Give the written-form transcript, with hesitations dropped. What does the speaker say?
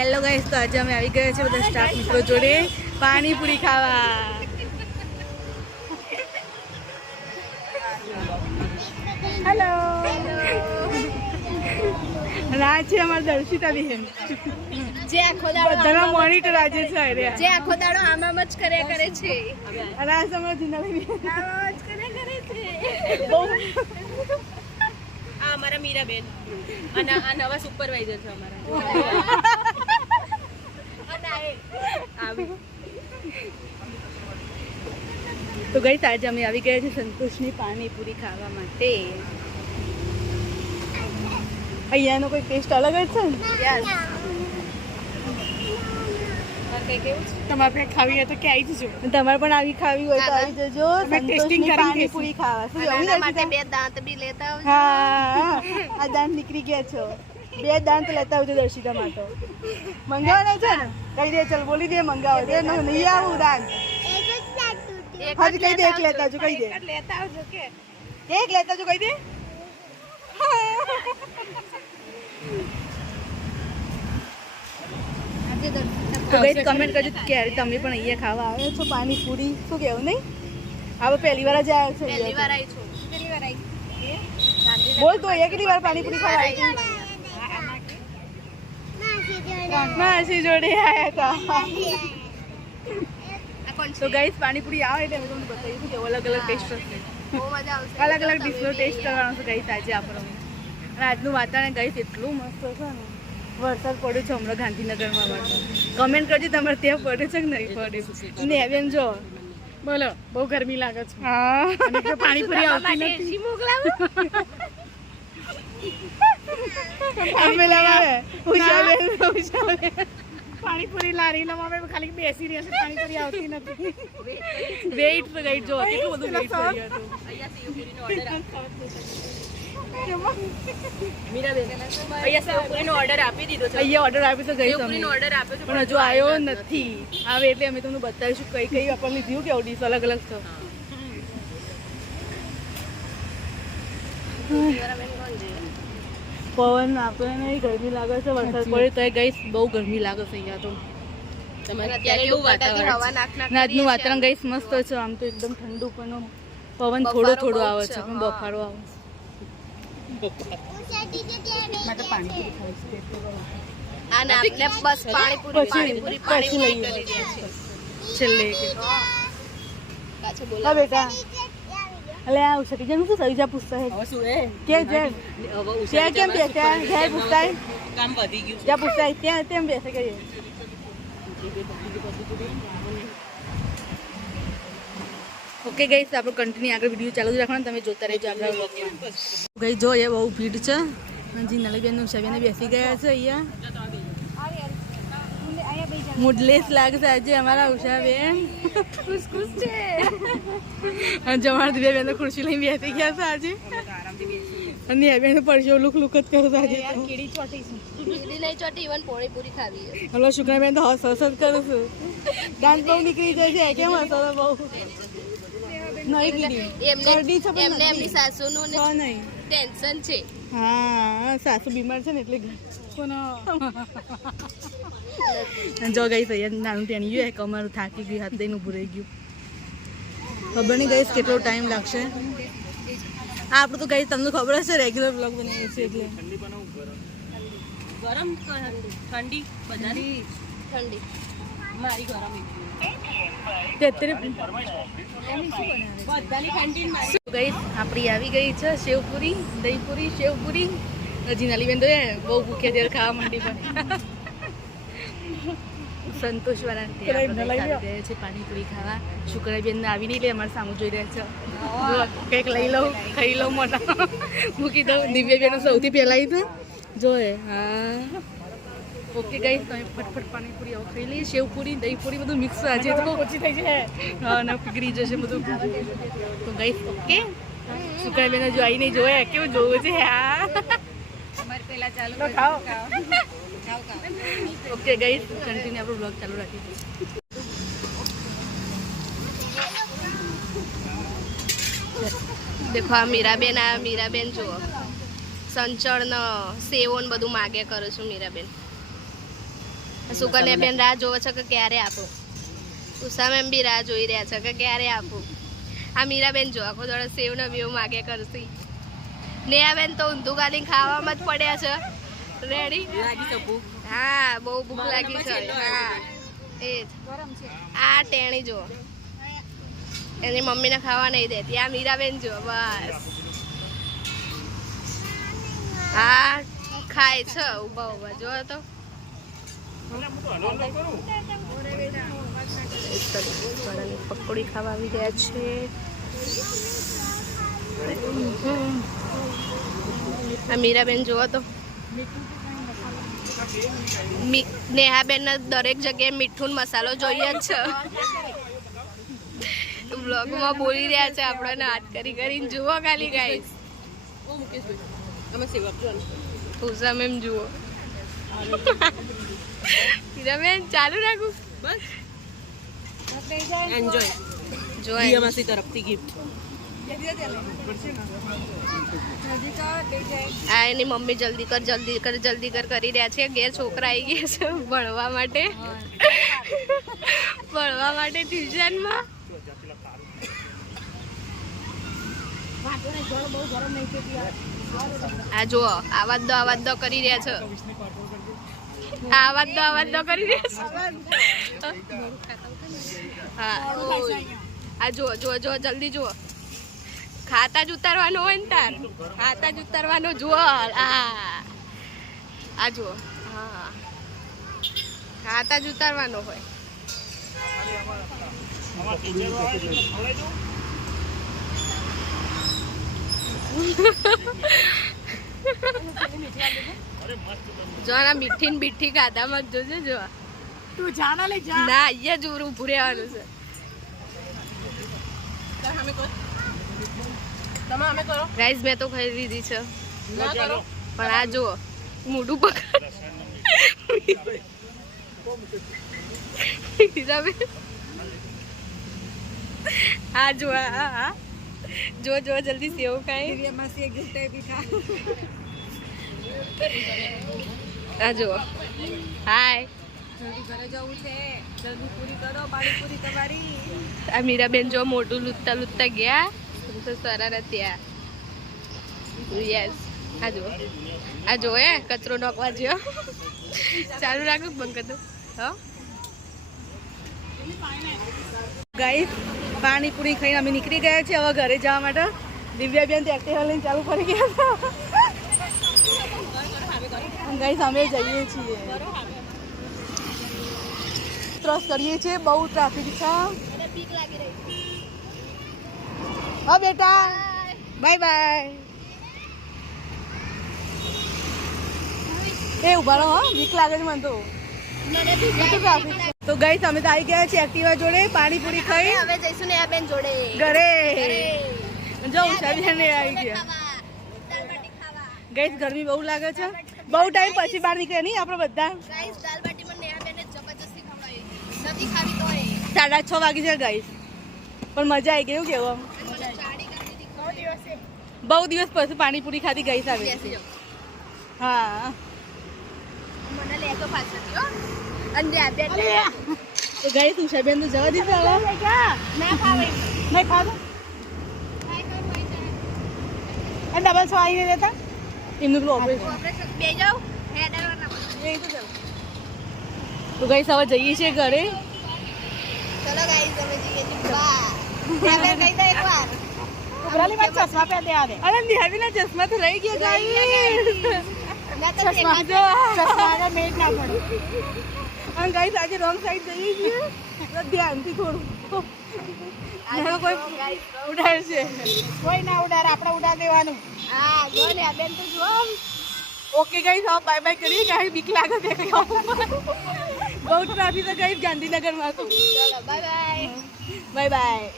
Hello guys, તો આજે અમે આવી ગયા છે બધા સ્ટાફ મિત્રો જોડે પાણીપુરી ખાવા. હેલો, ના છે અમાર દર્શિતા બેન, જે આખો દાડો બધાનો મોનિટર આજે છે. જે આખો દાડો આમ જ કર્યા કરે છે. અને આ સમય જિંદગી આમ જ કર્યા કરે છે. આ અમારા મીરાબેન અને આ નવા સુપરવાઇઝર છે અમારા. તો ગાઈસ, આજે અમે આવી ગયા છે સંતોષની પાણીપુરી ખાવા માટે. અહીંયાનો કોઈ ટેસ્ટ અલગ જ છે ને? તમારે પણ ખાવી હોય તો કે આવી જજો. તમારે પણ આવી ખાવી હોય તો આવી જજો સંતોષની પાણીપુરી ખાવા. શું એના માટે બે દાંત બી લેતા આવજો. હા, આ દાંત નીકળી ગયા છો. બે દાંત લેતા આવજો દર્શિતા માટે. મંગાવવાના છે ને? કહી દે, ચલ બોલી દે, મંગાવો દે. નહીં આવું દાંત. હા, કહી દે, એક લેતા આવજો. કહી દે, લેતા આવજો કે એક લેતા આવજો. કહી દે. તો ગાઈસ, કમેન્ટ કરજો ક્યારે તમે પણ અહીંયા ખાવા આવ્યો છો પાણીપુરી. શું કહેવું નહીં? હવે પહેલી વાર જ આવ્યો છે. પહેલી વાર આવી છું. પહેલી વાર આવી. બોલ તો, અહીંયા કેટલી વાર પાણીપુરી ખાવા આવી? માસી જોડે આવ્યા હતા. તો ગાઈસ, પાણીપુરી આવે એટલે અમે તમને બતાવીશું કે અલગ અલગ ટેસ્ટ હશે. બહુ મજા આવશે. અલગ અલગ ડિશનો ટેસ્ટ કરવાનો છે ગાઈસ આજે આપણને. અને આજનું વાતાવરણ ગાઈસ એટલું મસ્ત છે ને. વરસાદ પડ્યો છે હમણાં ગાંધીનગરમાં. કમેન્ટ કરજો તમારે ત્યાં પડ્યો છે કે નહીં પડ્યો. ને બેન જો, બોલો, બહુ ગરમી લાગે છે. હા, અને પાણીપુરી આવતી નથી. અમે લાવે ઉષાબેન, ઉષાબેન પાણીપુરી લારી લમાવે ખાલી બેસી રહી છે. પાણીપુરી આવતી નથી. વેઇટ તો ગાઈસ જો કેટલું બધું વેઇટ થઈ ગયું હતું. મીરાબેન ઓર્ડર આપી દીધો છે. અહીંયા ઓર્ડર આપ્યો તો ગઈ સેવપુરીનો ઓર્ડર આપ્યો છે પણ હજુ આવ્યો નથી. આવે એટલે અમે તમને બતાવીશું કઈ કઈ આપણને લીધું કે ડીશ અલગ અલગ છે. પવન આપણે નહીં, ગરમી લાગે છે. વરસાદ પડે તો ગઈશ બહુ ગરમી લાગે છે અહીંયા તો. અત્યારે એવું વાતાવરણ હવા નાક આજનું વાતાવરણ ગઈશ મસ્ત છે. આમ તો એકદમ ઠંડુ પણ પવન થોડો થોડો આવે છે, પણ બફારો આવે છે. બસ પાણીપુરી પછી લઈએ છેલ્લે. હા બેટા, અલે આ ઉષા ટીચર શું સહીજા પૂછતા હે કે જે ત્યાં કેમ બેઠા ઘેર પૂછતા હે કામ વધી ગયું. જ્યાં પૂછતા હે ત્યાં તેમ બેસે કહીએ. ઓકે ગાઈસ, આપણો કન્ટિન્યુ આગળ વિડીયો ચાલુ જ રાખવાનો. તમે જોતા રહેજો આપણા વ્લોગમાં. ગઈ જો, એ બહુ ભીડ છે. નલીબેન ઉષાબેન બેસી ગયા છે અહીંયા. મૂડલેસ લાગશે આજે અમારા ઉષાબેન. ખુશ ખુશ છે. અને અમારા દિવ્યા બેન તો ખુરશી લઈને બેસી ગયા છે આજે. અને એ બેન પડશે લુક લુક જ કરો આજે. કીડી ચોટી છે. કીડી નહીં ચોટી, ઇવન પાણીપુરી ખાવી છે. હલો, શુક્રાબેન તો હસ હસ જ કરું છું. દાંત બહુ નીકળી જાય છે. કેમ હસો બહુ નહીં કીડી એમને એમની સાસુનું નહીં ટેન્શન છે. હા, સાસુ બીમાર છે ને એટલે જો ગઈ તૈયાર નાનું ટેણી ગયું. અમારું થાકી ગયું, હાથ દઈને ઊભું રહી ગયું. ખબર નહીં ગઈ કેટલો ટાઈમ લાગશે. આપણું તો ગઈ તમને ખબર હશે રેગ્યુલર બ્લોગ બનાવીએ છીએ એટલે ગરમ ઠંડી બધાની ઠંડી મારી ગરમ ગઈ આપણી આવી ગઈ છે સેવપુરી, દહીંપુરી, સેવપુરી. હજી નાલીબેન તો બહુ ભૂખ્યા ત્યારે ખાવા માંડી. પણ સંતોષ વાળા છે પાણીપુરી ખાવા. શુક્રબેન આવી નહીં લે, અમારે સામું જોઈ રહ્યા છે. કંઈક લઈ લઉં, ખાઈ લઉં, મોટા મૂકી દઉં. દિવ્યાબેન સૌથી પહેલાં તો જોયે. હા, ઓકે ગાઈસ, તમે ફટફટ પાણીપુરી આવો ખાઈ લઈએ. સેવપુરી, દહીંપુરી બધું મિક્સ આજે તો ઓછી થઈ જાય. હા, ને પીગળી જશે બધું. તો ગાઈસ ઓકે, શુક્રબેન જો આવી નહીં જોયા કેવું જોવું છે. હા, અમારે પહેલા ચાલુ ખાઓ. ઓકે ગાઈસ, કન્ટિન્યુ આપણો બ્લોગ ચાલુ રાખીશું. દેખો આ મીરાબેન જુઓ, સંચળ ને સેવો ને બધું માગે કરું છું મીરાબેન. સુકન્યા બેન રાહ જોવે છે કે ક્યારે આપું. ઉષા મેમ બી રાહ જોઈ રહ્યા છે કે ક્યારે આપું. આ મીરાબેન જો આખો દોડે સેવ ને બેવ માગે કરશી. નેહાબેન તો ઊંધું ગાલી ખાવામાં જ પડ્યા છે. રેડી હા બહુ ભૂખ લાગી છે. હા એ જ આ ટેણી જો એની મમ્મીને ખાવા નહીં દેતી. આ મીરાબેન જો બસ આ ખાય છે ઉભા ઉભા જો તો પકોડી ખાવા આવી ગયા છે. આ મીરાબેન જુઓ તો નેહાબેન દરેક જગ્યાએ મીઠું મસાલો જોઈએ જ છે. બ્લોગમાં બોલી રહ્યા છે આપણને હાથ કરી કરીને જુઓ ખાલી ગાઈસ. ઉષા મેમ જુઓ. હીરાબેન ચાલુ રાખું બસ એન્જોય જો દિયામાસી તરફથી ગિફ્ટ. આ એની મમ્મી જલ્દી કર કરી રહ્યા છે. ઘેર છોકરા આવી ગયા છે ભણવા માટે ટ્યુશનમાં. આ જુઓ આવાજ દો કરી રહ્યા છે. આવાજ દો કરી રહ્યા છે. હા આ જુઓ જલ્દી જુઓ. ખાતા જ ઉતારવાનું હોય ને તાર ખાતા જ ઉતારવાનું જુઓ. આ જુઓ હા ખાતા જ ઉતારવાનો હોય. જો ના મીઠી ખાધા મત જોજે જો. તું જાના લે જા ના અહીંયા જ ઊભું રહેવાનું છે. રાઈસ મેં તો ખાઈ લીધી છે પણ આ જુઓ મોઢું પકડ. આ જો હા જો જલ્દી સેવ ખાય. આ જુઓ હાય આ મીરાબેન જો મોટું લૂંટતા ગયા સરસ. યસ આ જો એ કચરો નોખવા જો. ચાલુ રાખું બંધ કરી દઉં. હા ગાઈસ પાણીપુરી ખાઈને અમે નીકળી ગયા છે હવે ઘરે જવા માટે. દિવ્યાબેન તો એક્ટિવા લઈને ચાલુ કરી ગયા હતા. ગાઈસ અમે જઈએ છીએ ક્રોસ કરીએ છીએ. બહુ ટ્રાફિક છે. હા બેટા બાય બાય. એ ઉભા રહો હા બીક લાગે છે મને તો. તો ગાઈસ અમે તો આવી ગયા છીએ એક્ટિવા જોડે પાણીપુરી ખાઈ. હવે જઈશું ને આ બેન જોડે ઘરે. જો ઉષાબેન આવી ગયા. ગાઈસ ગરમી બહુ લાગે છે. બહુ ટાઈમ પછી બહાર નીકળ્યા નહીં આપણે બધા. ગાઈસ દાલ બાટી મને નેહા બેને જબરજસ્તી ખવડાવી. નથી ખાવી તોય 6:30 વાગી છે ગાઈસ પણ મજા આવી ગઈ. કેવું બહુ દિવસ પછી પાણીપુરી ખાધી ગાઈસ આવી. હા મને લેતો પાછળ હો. અને આ બેન તો ગાઈસ ઉષાબેન તો જવા દીધું હવે. ના ખાવે નહીં ખાધું ડબલ સો આવીને દેતા એમનું પેલું ઓપરેશન. બે જાવ હેડર ના તો ગાઈસ હવે જઈએ છીએ ઘરે. ચલો ગાઈસ અમે જઈએ છીએ બા. હવે કહી દે એકવાર ઉભરાલી માં ચશ્મા પહેરી આવે. અરે નિહાબીના ચશ્મા તો રહી ગયા ગાઈસ. ના તો ચશ્મા મેટ ના પડે. અને ગાઈસ આજે રોંગ સાઈડ જઈએ છીએ તો ધ્યાનથી થોડું કોઈ ઉડાડશે. કોઈ ના ઉડાડે આપણે ઉડાડ દેવાનું. હા જો ને આ બેન તો જો. ઓકે ગાઈસ હવે બાય બાય કરીએ. ગાઈસ બીક લાગે છે. બહુ ટ્રાફિક છે ગાઈસ ગાંધીનગરમાં તો. ચલો બાય બાય બાય બાય.